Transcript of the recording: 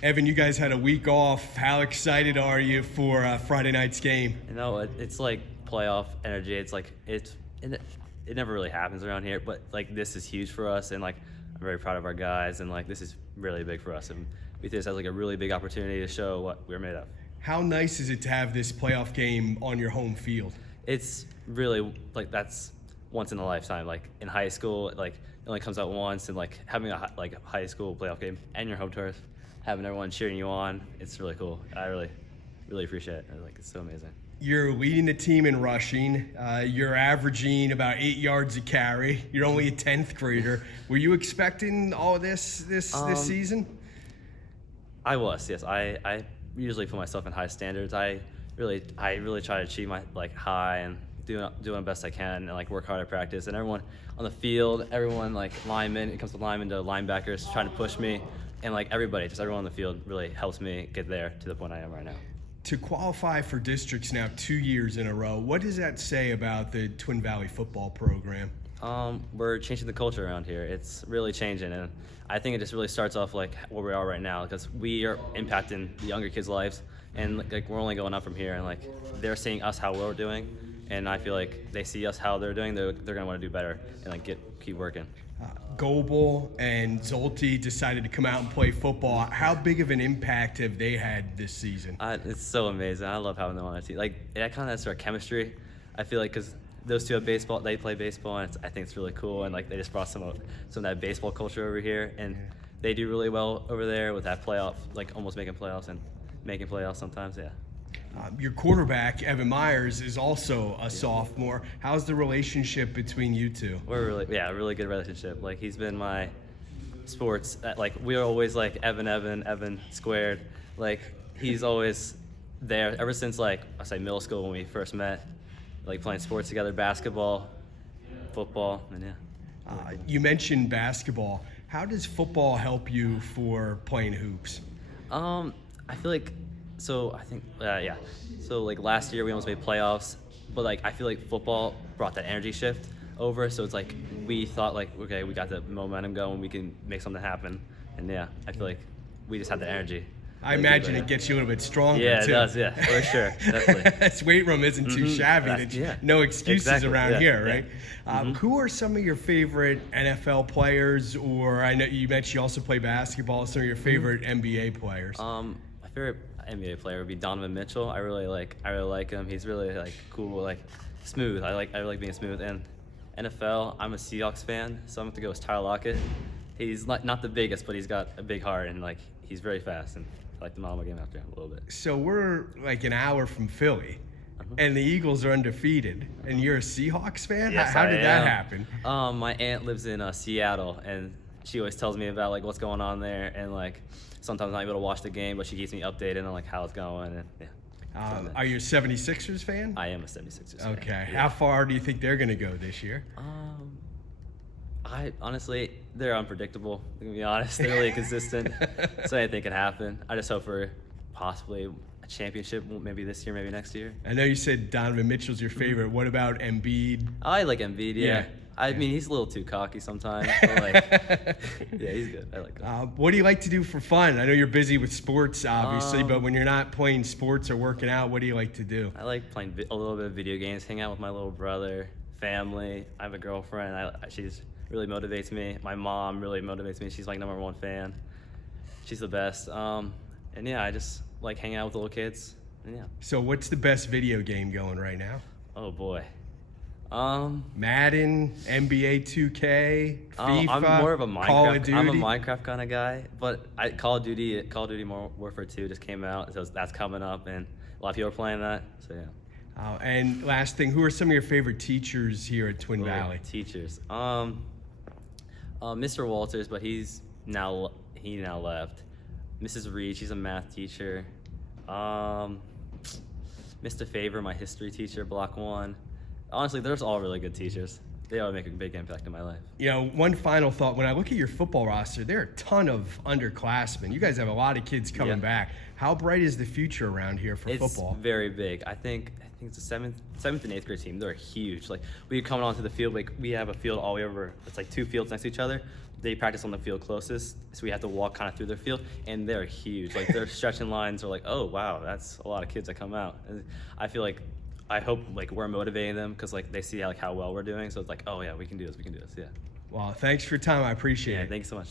Evan, you guys had a week off. How excited are you for Friday night's game? It's like playoff energy. It never really happens around here, but like this is huge for us, and like I'm very proud of our guys, and like this is really big for us, and we think this has like a really big opportunity to show what we're made of. How nice is it to have this playoff game on your home field? It's really like that's once in a lifetime. Like in high school, like it only comes out once, and like having a high school playoff game and your home turf, having everyone cheering you on, it's really cool. I really appreciate it. It's so amazing. You're leading the team in rushing. You're averaging about 8 yards a carry. You're only a 10th grader. Were you expecting all of this season? I was, yes. I usually put myself in high standards. I really try to achieve my high and doing the best I can and like work hard at practice. And everyone on the field, everyone like linemen, it comes to linemen to linebackers trying to push me, and like everybody, just everyone on the field really helps me get there to the point I am right now. To qualify for districts now 2 years in a row, what does that say about the Twin Valley football program? We're changing the culture around here. It's really changing, and I think it just really starts off like where we are right now, because we are impacting the younger kids' lives, and like we're only going up from here, and like they're seeing us how we're doing, and I feel like they see us how they're doing. They're gonna want to do better and like keep working. Goebel and Zulte decided to come out and play football. How big of an impact have they had this season? It's so amazing. I love having them on our team. Like it kind of has our chemistry. I feel like because those two have baseball, they play baseball, and I think it's really cool. And like they just brought some of that baseball culture over here, and they do really well over there with that playoff, like almost making playoffs and making playoffs sometimes. Yeah. Your quarterback, Evan Myers, is also a sophomore. How's the relationship between you two? We're really good relationship. Like he's been my sports. Like we are always like Evan squared. Like he's always there ever since like I say middle school when we first met. Like playing sports together, basketball, football, and yeah. You mentioned basketball. How does football help you for playing hoops? I feel like. So I think, yeah. So like last year we almost made playoffs, but like I feel like football brought that energy shift over. So it's like we thought like, okay, we got the momentum going, we can make something happen, and yeah, I feel like we just had the energy. I imagine it gets you a little bit stronger, yeah, too. Yeah, it does, yeah, for sure, definitely. This weight room isn't too shabby. No excuses around here, right? Who are some of your favorite NFL players, or I know you mentioned you also play basketball, some of your favorite NBA players? My favorite NBA player would be Donovan Mitchell. I really like him. He's really like cool, like smooth. I like being smooth. And NFL, I'm a Seahawks fan, so I'm going to go with Tyler Lockett. He's not the biggest, but he's got a big heart, and like he's very fast, and I like to model my game after him a little bit. So we're like an hour from Philly, and the Eagles are undefeated, and you're a Seahawks fan? Yes, How did that happen? My aunt lives in Seattle, and she always tells me about like what's going on there, and like sometimes I'm not able to watch the game, but she keeps me updated on like how it's going, and yeah. Are you a 76ers fan? I am a 76ers fan. Okay. Yeah. How far do you think they're going to go this year? I honestly, they're unpredictable. To be honest, they're really inconsistent, so anything can happen. I just hope for possibly a championship, maybe this year, maybe next year. I know you said Donovan Mitchell's your favorite. What about Embiid? I like Embiid. Yeah. I mean, he's a little too cocky sometimes, but like, yeah, he's good. I like him. What do you like to do for fun? I know you're busy with sports, obviously, but when you're not playing sports or working out, what do you like to do? I like playing a little bit of video games, hang out with my little brother, family. I have a girlfriend. She's really motivates me. My mom really motivates me. She's like #1 fan. She's the best. And yeah, I just like hanging out with little kids. And yeah. So what's the best video game going right now? Oh boy. Madden, NBA 2K, FIFA, I'm more of a Minecraft. Call of Duty. I'm a Minecraft kind of guy, but Call of Duty Modern Warfare 2 just came out, so that's coming up, and a lot of people are playing that. So yeah. And last thing, who are some of your favorite teachers here at Twin Valley? Teachers. Mr. Walters, but he now left. Mrs. Reed, she's a math teacher. Mr. Favor, my history teacher, Block 1. Honestly, they're all really good teachers. They all make a big impact in my life. You know, one final thought. When I look at your football roster, there are a ton of underclassmen. You guys have a lot of kids coming back. How bright is the future around here for football? It's very big. I think it's the seventh and 8th grade team. They're huge. Like we coming onto the field, like we have a field all the way over. It's like 2 fields next to each other. they practice on the field closest, so we have to walk kind of through their field, and they're huge. Like their stretching lines are like, oh wow, that's a lot of kids that come out. And I feel like, I hope like we're motivating them because like they see how well we're doing, so it's like, oh yeah, we can do this, yeah. Well, thanks for your time. I appreciate Yeah, it. thanks so much.